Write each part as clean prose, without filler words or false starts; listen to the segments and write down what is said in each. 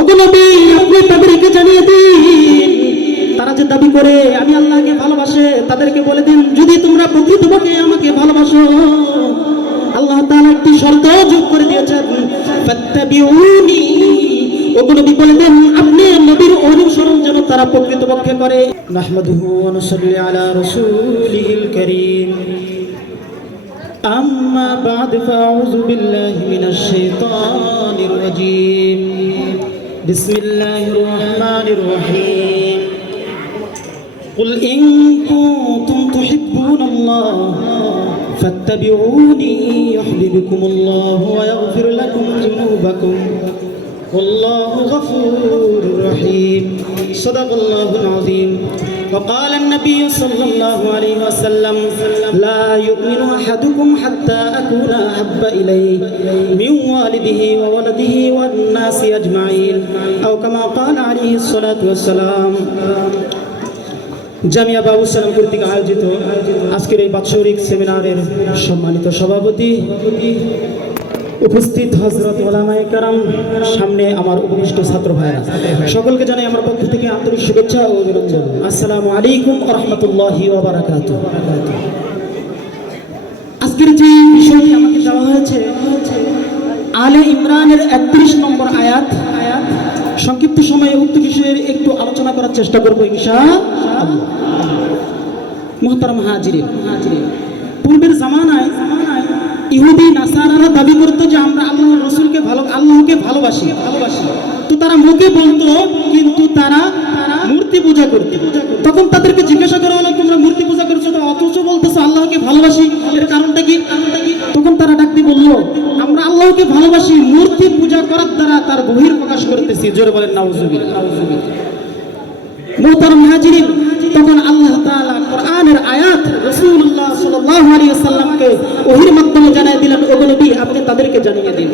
ওগো নবী আপনি তাদেরকে জানিয়ে দিন, তারা যে দাবি করে আমি আল্লাহকে ভালোবাসে, তাদেরকে বলে দিন যদি তোমরা প্রকৃতপক্ষে আমাকে ভালোবাসো, আল্লাহ তাআলা একটি শর্ত যোগ করে দিয়েছেন, ফাত্তাবিউনি। ওগো নবী বলে দেন আপনি নবীর অনুসরণ যেন তারা প্রকৃতপক্ষে করে। নাহমাদুহু ওয়া নুসাল্লি আলা রাসূলিল কারীম। আম্মা বা'দ ফাআউযু বিল্লাহি মিনাশ শাইতানির রাজীম। বিসমিল্লাহির রাহমানির রাহিম। قل إن كنتم تحبون الله فاتبعوني يحببكم الله ويغفر لكم ذنوبكم والله غفور رحيم صدق الله العظيم. وقال النبي صلى الله عليه وسلم لا يؤمن أحدكم حتى أكون أحب إليه من والده وولده والناس أجمعين أو كما قال عليه الصلاة والسلام. জামিয়া বাবু সালাম কর্তৃক আয়োজিত আজকের এই বাৎসরিক সেমিনারের সম্মানিত সভাপতি, উপস্থিত হযরত উলামায়ে কেরাম, সামনে আমার উপবিষ্ট ছাত্র ভাইরা, সকলকে জানাই আমার পক্ষ থেকে আন্তরিক শুভেচ্ছা ও অভিনন্দন। আসসালামু আলাইকুম ওয়া রাহমাতুল্লাহি ওয়া বারাকাতুহু। আজকের যে বিষয়টি আমাকে দেওয়া হয়েছে আলে ইমরানের 31 নম্বর আয়াত। সংক্ষিপ্ত সময়ে উক্ত বিষয়ের একটু আলোচনা করার চেষ্টা করব ইনশাআল্লাহ। মুহতারাম হাজিরিন, পূর্বের জামানায় ইহুদি নাসারারা দাবি করতো যে আমরা আল্লাহর রাসূলকে আল্লাহকে ভালোবাসি, তো তারা মুখে বলতো কিন্তু তারা মূর্তি পূজা করত। তখন তাদেরকে জিজ্ঞাসা করা হলো তোমরা মূর্তি পূজা করছো তো অথচ বলতেছো আল্লাহকে ভালোবাসি, এর কারণটা কি? তখন তারা ডাক দিয়ে বলল আমরা আল্লাহকে ভালোবাসি, মূর্তি পূজা করার দ্বারা তার বহির প্রকাশ করতেছি। জোরে বলেন নাউজুবিল্লাহ। মুহতারাম হাজিরিন, তখন আল্লাহ তাআলা কোরআনের আয়াত রাসূলুল্লাহ সাল্লাল্লাহু আলাইহি ওয়াসাল্লামকে ওহীর মাধ্যমে জানিয়ে দিলেন, ওগো নবী আপনি তাদেরকে জানিয়ে দিন,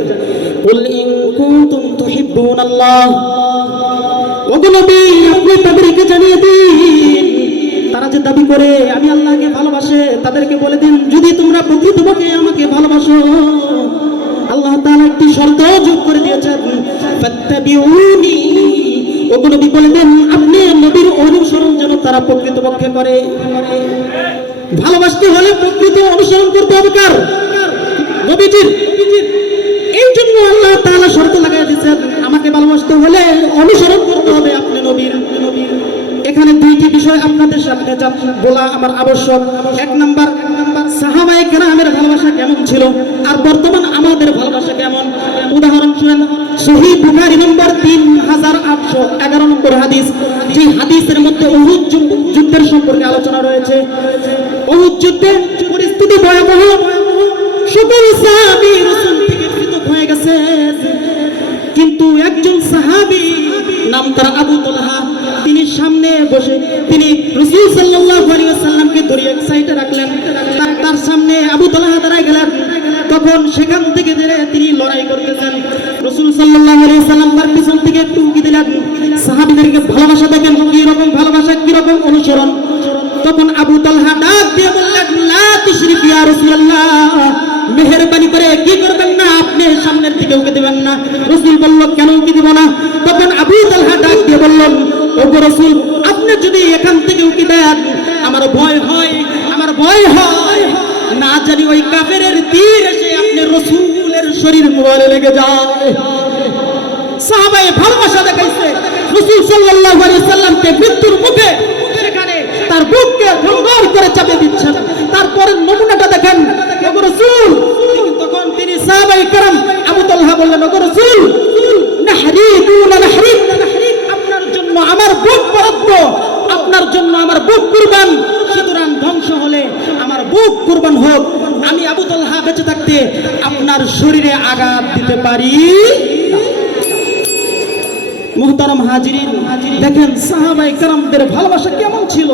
কুল ইন কুনতুম তুহিব্বুনাল্লাহ। ওগো নবী আপনি তাদেরকে জানিয়ে দিন, তারা যে দাবি করে আমি আল্লাহকে ভালোবাসে, তাদেরকে বলে দিন যদি তোমরা প্রকৃতপক্ষে আমাকে ভালোবাসো, আল্লাহ তাআলা একটি শর্ত যোগ করে দিয়েছেন, ফাত্তাবিউনি। ওগো নবী বলে দেন আপনি নবীর অনুসরণ যেন তারা প্রকৃতপক্ষে করে। ভালোবাসতে হলে প্রকৃত অনুসরণ করতে হবে কার? নবীজির। এই জন্য আল্লাহ তাআলা শর্ত লাগাই দিয়েছেন আমাকে ভালোবাসতে হলে অনুসরণ করতে হবে আপনি নবীর। এখানে দুইটি বিষয় আপনাদের সামনে বলা আমার আবশ্যক। এক নাম্বার, সাহাবায়ে কেরামের ভালোবাসা কেমন ছিল আর বর্তমান আমাদের ভালোবাসা কেমন। উদাহরণ শুনেন, সহিহ বুখারী নম্বর 3811 নম্বর হাদিস, যে হাদিসের মধ্যে উহুদ যুদ্ধের সম্পর্কে আলোচনা রয়েছে। উহুদ যুদ্ধে পরিস্থিতি ভয়াবহ, সকল সাহাবী রাসূল থেকে পৃথক হয়ে গেছে, কিন্তু একজন সাহাবী নাম তার আবু তালহা, তিনি সামনে বসে তিনি রাসূল সাল্লাল্লাহু আলাইহি ওয়াসাল্লামকে ধরে এক সাইডে রাখলেন, তার সামনে আবু তালহা দাঁড়ায় গেলেন। তখন সেখান থেকে ধরে তিনি লড়াই করতেছেন। রাসূল সাল্লাল্লাহু আলাইহি ওয়াসাল্লাম তার পিছন থেকে একটু উকি দিলেন। সাহাবীদেরকে ভালোবাসা দেখেন কি রকম ভালোবাসা, কি রকম অনুসরণ। তখন আবু তালহা ডাক দিয়ে বললেন লা তুশরিক ইয়া রাসূলুল্লাহ, মেহেরবানি করে কি করবেন না, আপনি সামনের দিকে উকি দিবেন না। রাসূল বলল কেন উকি দিব না? তখন আবু তালহা ডাক দিয়ে বললেন ওগো রাসূল আপনি যদি এখান থেকে উকি দেন আমার ভয় হয়, আমার ভয় হয় না জানি ওই কাফেরের তীর এসে আপনি রাসূলের শরীর মুবারকে লেগে যায়। সাহাবায়ে ভালোবাসা দেখাইছে রাসূল সাল্লাল্লাহু আলাইহি ওয়াসাল্লামকে মৃত্যুর মুখে, সেখানে তার বুককে ভঙ্গর করে চাপে দিচ্ছেন। তারপরে নমুনাটা দেখেন, ওগো রাসূল। তখন তিনি সাহাবায়ে কেরাম আবু তালহা বললেন ওগো রাসূল নাহরিকুনা নাহরিক, আপনার জন্য আমার বুক বরাদ্দ, আপনার জন্য আমার বুক কুরবান, সুতরাং ধ্বংস হলে আমার বুক কুরবান হোক, আমি আবু তালহা বেঁচে থাকতে আপনার শরীরে আঘাত দিতে পারি না। মুহতারাম হাজিরিন, দেখেন সাহাবায়ে কেরামদের ভালোবাসা কেমন ছিল।